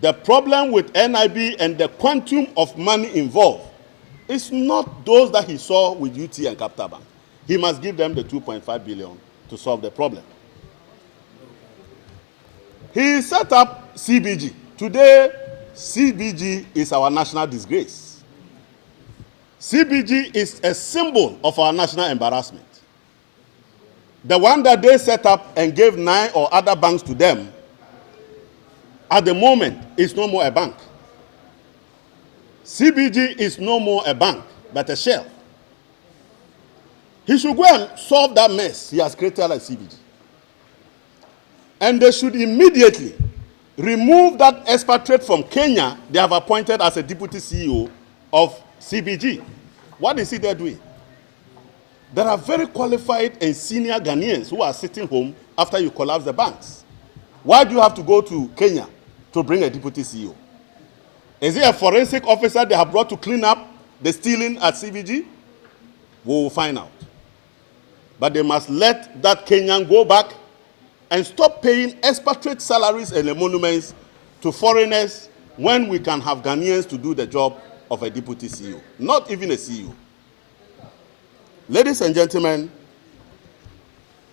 The problem with NIB and the quantum of money involved is not those that he saw with UT and Capital Bank. He must give them the 2.5 billion to solve the problem. He set up CBG. Today, CBG is our national disgrace. CBG is a symbol of our national embarrassment. The one that they set up and gave 9 or other banks to them, at the moment, is no more a bank. CBG is no more a bank, but a shell. He should go and solve that mess he has created at CBG. And they should immediately remove that expatriate from Kenya they have appointed as a deputy CEO of CBG. What is he there doing? There are very qualified and senior Ghanaians who are sitting home after you collapse the banks. Why do you have to go to Kenya to bring a deputy CEO? Is it a forensic officer they have brought to clean up the stealing at CBG? We will find out. But they must let that Kenyan go back and stop paying expatriate salaries and emoluments to foreigners when we can have Ghanaians to do the job of a deputy CEO, not even a CEO. Ladies and gentlemen,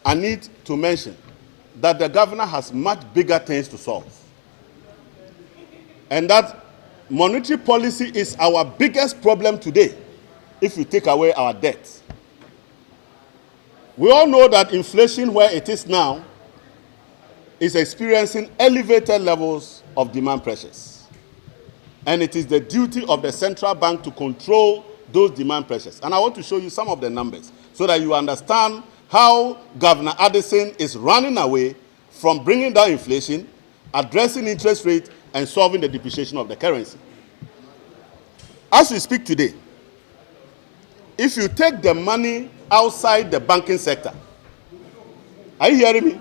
I need to mention that the governor has much bigger things to solve. And that monetary policy is our biggest problem today if you take away our debt. We all know that inflation, where it is now, is experiencing elevated levels of demand pressures. And it is the duty of the central bank to control those demand pressures. And I want to show you some of the numbers so that you understand how Governor Addison is running away from bringing down inflation, addressing interest rate, and solving the depreciation of the currency. As we speak today, if you take the money outside the banking sector, are you hearing me?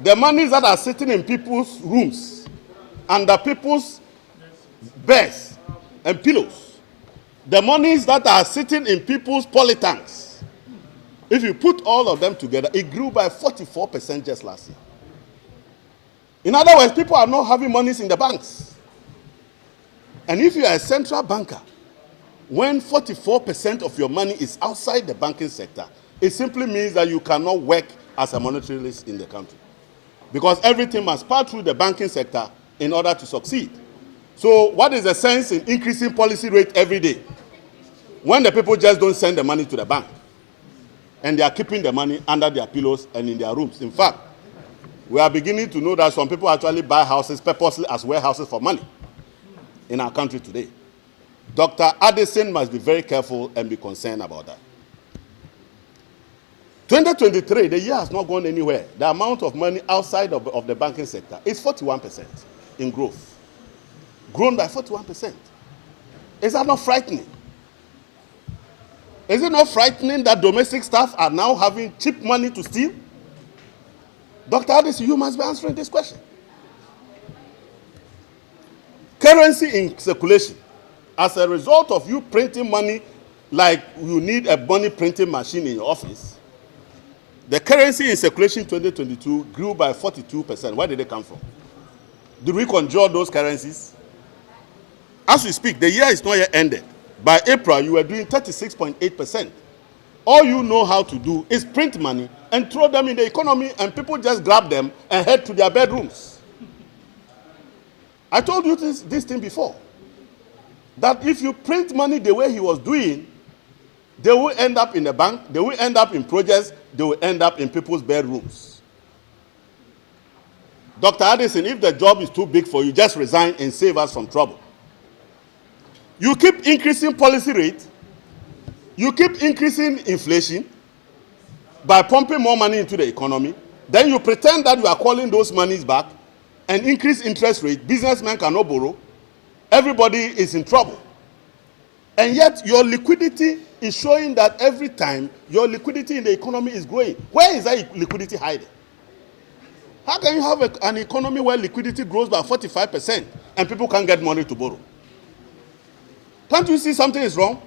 The monies that are sitting in people's rooms, under people's beds and pillows, the monies that are sitting in people's polytanks, if you put all of them together, it grew by 44% just last year. In other words, people are not having monies in the banks. And if you are a central banker, when 44% of your money is outside the banking sector, it simply means that you cannot work as a monetarist in the country. Because everything must pass through the banking sector in order to succeed. So what is the sense in increasing policy rate every day when the people just don't send the money to the bank and they are keeping the money under their pillows and in their rooms? In fact, we are beginning to know that some people actually buy houses purposely as warehouses for money in our country today. Dr. Addison must be very careful and be concerned about that. 2023, the year has not gone anywhere. The amount of money outside of the banking sector is 41% in growth. Grown by 41%. Is that not frightening? Is it not frightening that domestic staff are now having cheap money to steal? Dr. Addison, you must be answering this question. Currency in circulation. As a result of you printing money like you need a money printing machine in your office, the currency in circulation 2022 grew by 42%. Where did they come from? Did we conjure those currencies? As we speak, the year is not yet ended. By April, you were doing 36.8%. All you know how to do is print money and throw them in the economy, and people just grab them and head to their bedrooms. I told you this thing before, that if you print money the way he was doing, they will end up in the bank, they will end up in projects, they will end up in people's bedrooms. Dr. Addison, if the job is too big for you, just resign and save us from trouble. You keep increasing policy rate, you keep increasing inflation by pumping more money into the economy, then you pretend that you are calling those monies back and increase interest rate, businessmen cannot borrow, everybody is in trouble. And yet your liquidity is showing that every time your liquidity in the economy is growing. Where is that liquidity hiding? How can you have an economy where liquidity grows by 45% and people can't get money to borrow? Can't you see something is wrong?